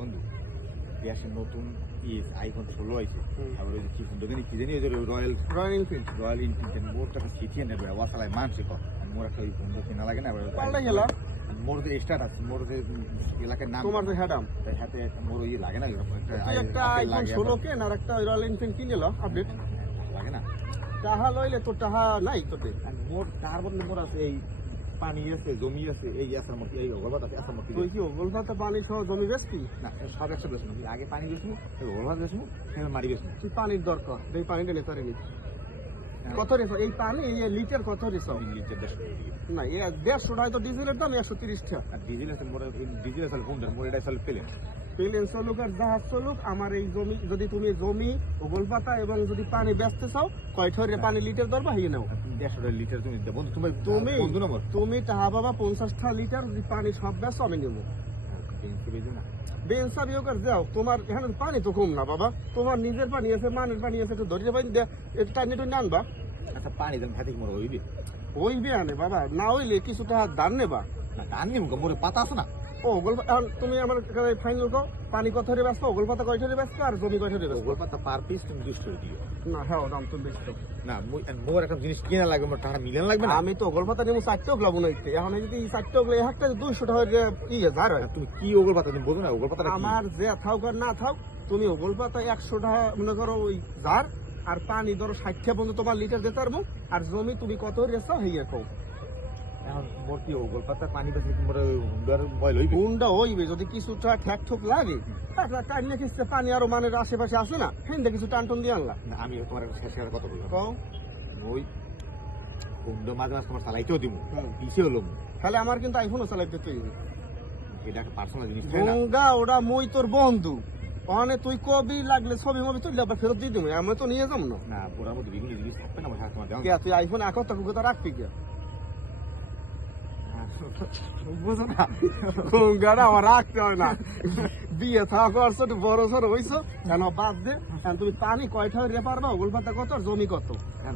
বন্ধু গ্যাসের নতুন আইফোন 16 আইছে আবার ওই কি সুন্দর কি জানি ওই রয়্যাল এনফিল্ড মোর টাকা শিখিয়ে নেবে ওয়াসালাই মানছে কর মোর একটা ওই বন্ধু কিনা লাগে না পাল্টা গেলা মোর যে স্টার্ট আছে মোর যে এলাকার নাম তোমার যে হেডাম তাই হাতে মোর ওই লাগে না একটা আইফোন 16 কেন আর একটা রয়্যাল এনফিল্ড কিনে লো আপডেট লাগে না টাহা লইলে তো টাহা নাই তোতে মোর তার বদলে মোর আছে এই পানি আছে জমি আছে এই আসার মতো এই ওগলবাত আছে আসার মতো তুই কি ওগলবাতে পানি সহ জমি বেচবি না সব একশো বেশি আগে পানি বেশি ওগলবাত বেশি মারি বেশি তুই পানির দরকার এই পানিটা নিতে পারিনি কত রেছ এই পানি এই লিটার কত রেছ লিটার 150 না 150 টাকা তো ডিজেলের দাম 130 টাকা আর ডিজেল আছে মোর ডিজেল আছে কোনটার মোর এটা আছে প্লেন চলুক আর জাহাজ চলুক আমার এই জমি যদি তুমি জমি ওগলপাতা এবং যদি পানি বেচতে চাও কয়ঠরে পানি লিটার দরবা হিয়ে নাও 150 লিটার তুমি দেবো তুমি টাহা বাবা 50 লিটার যদি পানি সব বেচো আমি নেবো বেঞ্চা বিয়োগ আর যাও তোমার এখানে পানি তো কম না বাবা তোমার নিজের পানি আছে মানের পানি আছে একটু ধরে পানি একটু টানি টুনি আনবা আচ্ছা পানি দাম খাতে মোর হইবে আনে বাবা না হইলে কিছু টাকা দান নেবা না দান নিব মোর পাতা আছে না ও তুমি আমার ফাইনাল কো পানি কত হরে বেচবো ওগলপাতা কয়ঠরে বেচবো আর জমি কয়ঠরে বেচবো ওগলপাতা পার পিস তুমি 200 টাকা দিও না হ্যাঁ দাম তো বেশি না মোর একটা জিনিস কিনা লাগবে মোর টাকা মিলান লাগবে না আমি তো ওগলপাতা নিমু 4 টাকা লাগবো না এখন যদি 4 টাকা এক একটা 200 টাকা ঝাড় হয় তুমি কি ওগলপাতা তুমি বলো না ওগলপাতা আমার যে থাক আর না থাক তুমি ওগলপাতা 100 টাকা মনে করো ওই ঝাড় আর পানি ধরো 60 টাকা পর্যন্ত তোমার লিটার দিতে পারবো আর জমি তুমি কত রেছো হইয়া কও এখন মোর কি ওগলপাতা পানি বেশি মোর বয়ল হইবে গুন্ডা হইবে যদি কিছুটা ঠ্যাক ঠুক লাগে টাইনে কিসে পানি আরো মানের আশেপাশে আছে না হেন কিছু টান টন দিয়ে আনলা আমি তোমার শেষ করে কত বলবো কও ওই গুন্ডা মাঝে মাঝে তোমার চালাইতেও দিব পিছিয়ে হলো তাহলে আমার কিন্তু আইফোনও চালাইতে তৈরি এটা একটা পার্সোনাল জিনিস গঙ্গা ওটা মই তোর বন্ধু ওখানে তুই কবি লাগলে ছবি মবি তুললে আবার ফেরত দিয়ে দিব আমি তো নিয়ে যাবো না পুরার মধ্যে বিভিন্ন জিনিস থাকবে না তোমার কে তুই আইফোন এখন তো কথা রাখবি কে বুঝো না গঙ্গাটা আমার রাখতে হয় না বিয়ে থাকা করছো বড় সড় হইছো কেন বাদ দে তুমি পানি কয়টা রে পারবা ওগলপাতা কত আর জমি কত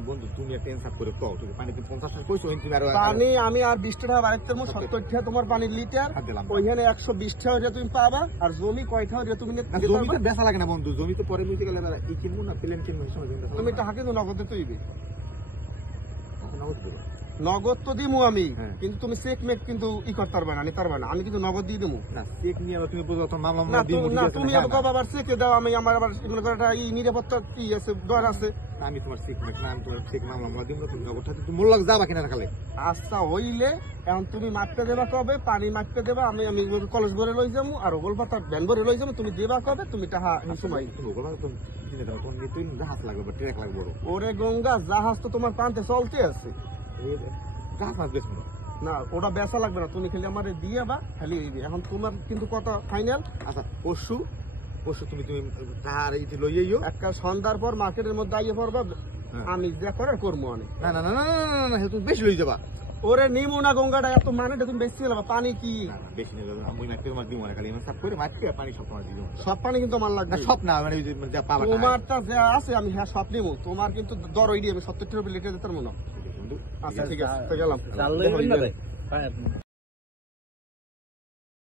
বন্ধু তুমি একটা এনসার করে কও তুমি পানি 50 টাকা কইছো তুমি আর পানি আমি আর 20 টাকা বাড়াইতে 70 টাকা তোমার পানির লিটার ওইখানে 120 টাকা রে তুমি পাবা আর জমি কয়টা রে তুমি জমিতে বেচা লাগে না বন্ধু জমি তো পরে মিলতে গেলে এই কিনবো না প্লেন কিনবো তুমি টাকা কিন্তু নগদে তুইবে নগদ তো দিমু আমি কিন্তু তুমি চেক মেক কিন্তু করতে পারবে না নিতে পারবে না আমি কিন্তু নগদ দিয়ে দিমু না চেক নিয়ে তুমি বুঝো তো মামলা না তুমি আবার চেকে দাও আমি আমার আবার নিরাপত্তা কি আছে ডর আছে আমি তোমার চেক মেক না আমি তোমার চেক মামলা দিব তুমি নগদ থাকতে তুমি মোর লাগ যাবা কিনা খালে আচ্ছা হইলে এখন তুমি মাপতে দেবা কবে পানি মাপতে দেবা আমি কলেজ ভরে লই যাবো আর ওগলপাতা ভ্যান ভরে লই যাবো তুমি দেবা কবে তুমি টাকা সময় জাহাজ লাগবে ট্রেক লাগবে ওরে গঙ্গা জাহাজ তো তোমার প্রান্তে চলতে আছে না ওটা বেচা লাগবে না তুমি খালি আমার দিয়ে বা খালি এখন তোমার কিন্তু কত ফাইনাল আচ্ছা পরশু তুমি লইয়াইও একটা সন্ধ্যার পর মার্কেটের মধ্যে আইয়ে পড়বা আমি যা করে করবো অনেক না না না না তুমি বেশি লই যাবা ওরে নিমু না গঙ্গাটা এত মানে তুমি বেশি লাগবা পানি কি বেশি নেই আমি মারতে তোমার দিব না খালি সব করে মারতে পানি সব তোমার দিব সব পানি কিন্তু আমার লাগবে সব না মানে যা পালা তোমারটা যা আছে আমি হ্যাঁ সব নিমু তোমার কিন্তু দর ওই দিয়ে আমি 70 টাকা লিটার দিতে পারবো না আচ্ছা ঠিক আছে গেলাম